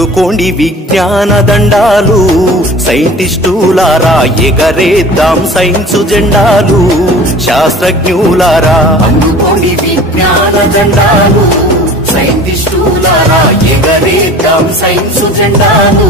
అందుకోండి విజ్ఞాన దండాలు సైంటిస్టులారా ఎగరేద్దాం సైన్సు జెండాలు శాస్త్రజ్ఞులారా అందుకోండి విజ్ఞాన దండాలు సైంటిస్టులారా ఎగరేద్దాం సైన్సు జెండాలు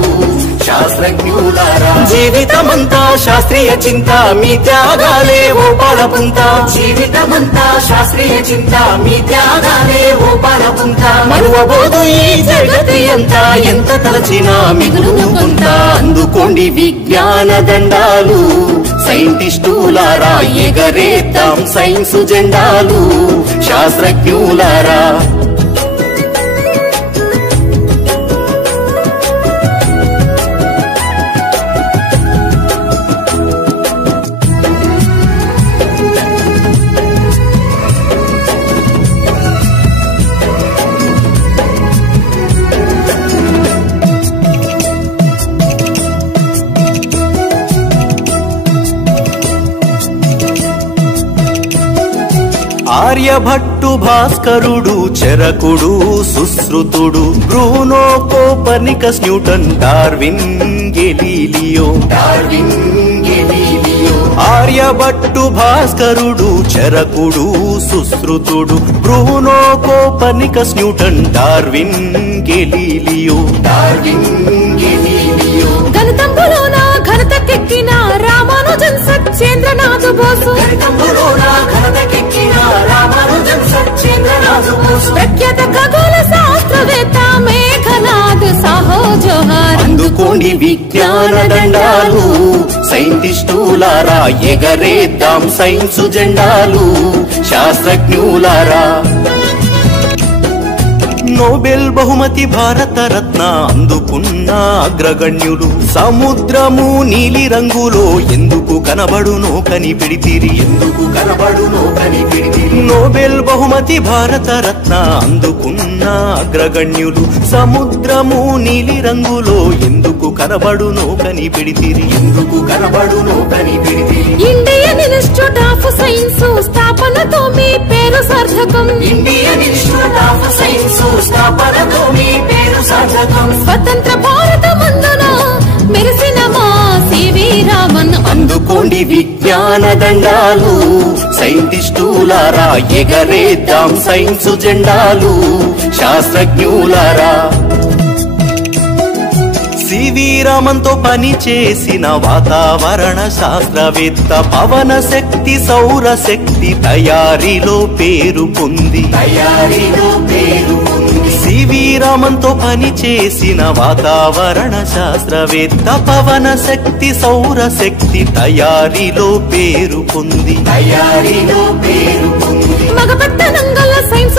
శాస్త్రజ్ఞులారా జీవితమంతా శాస్త్రీయ చింత మీ త్యాగాలే ఓ పాలపుంత జీవితమంతా శాస్త్రీయ చింత మీ త్యాగాలే ఓ పాలపుంత మరువబోదు ఈ జగతి అంతా ఎంత తలచినా మిగులును కొంత అందుకోండి విజ్ఞాన దండాలు సైంటిస్టులారా ఎగరేద్దాం సైన్సు జెండాలు శాస్త్రజ్ఞులారా ఆర్యభట్టు భాస్కరుడు చరకుడు సుశ్రుతుడు Bruno Copernicus Newton Darwin Galileo Aryabhata భాస్కరుడు చరకుడు సుశ్రుతుడు Bruno Copernicus Newton Darwin Galileo గణితంబులోన ఘనతకెక్కిన రామానుజన్ సత్యేంద్రనాథ్ బోసు ప్రఖ్యాత ఖగోళ శాస్త్రవేత్త మేఘనాథ్ సాహో జోహార్ అందుకోండి విజ్ఞాన దండాలు సైంటిస్టులారా ఎగరేద్దాం సైన్సు జెండాలు శాస్త్రజ్ఞులారా నోబెల్ బహుమతి భారత రత్న అందుకున్న అగ్రగణ్యులు సముద్రము నీలి రంగులో ఎందుకు కనబడునో కనిపెడితిరి నోబెల్ బహుమతి భారత రత్న అందుకున్న అగ్రగణ్యులు సముద్రము నీలి రంగులో ఎందుకు కనబడునో కనిపెడితిరి ఇండియన్ ఇన్స్టిట్యూట్ ఆఫ్ సైన్స్ స్థాపనతో మీ పేరు సార్థకం స్వతంత్ర భారత మందున మెరిసిన మా సివి రామన్ అందుకోండి విజ్ఞాన దండాలు సైంటిస్టులారా ఎగరేద్దాం సైన్సు జెండాలు శాస్త్రజ్ఞులారా సివి రామన్తో పని చేసిన వాతావరణ శాస్త్రవేత్త పవన శక్తి సౌర శక్తి తయారీలో పేరు పొంది సివి రామన్తో పని చేసిన వాతావరణ శాస్త్రవేత్త పవన శక్తి సౌర శక్తి తయారీలో పేరు పొంది మగపెద్ద రంగంలో సైన్స్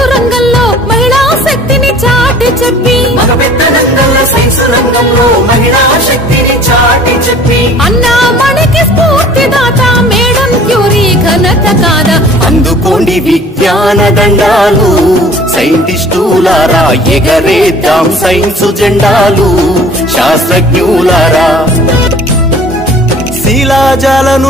రంగంలో మహిళా శక్తిని చాటి చెప్పి అన్నా మనకి స్ఫూర్తిదాత మేడం క్యూరీ ఘనత కాదా అందుకోండి విజ్ఞాన దండాలు సైంటిస్టులారా ఎగరేద్దాం సైన్సు జెండాలు శాస్త్రజ్ఞులారా శిలాజాలను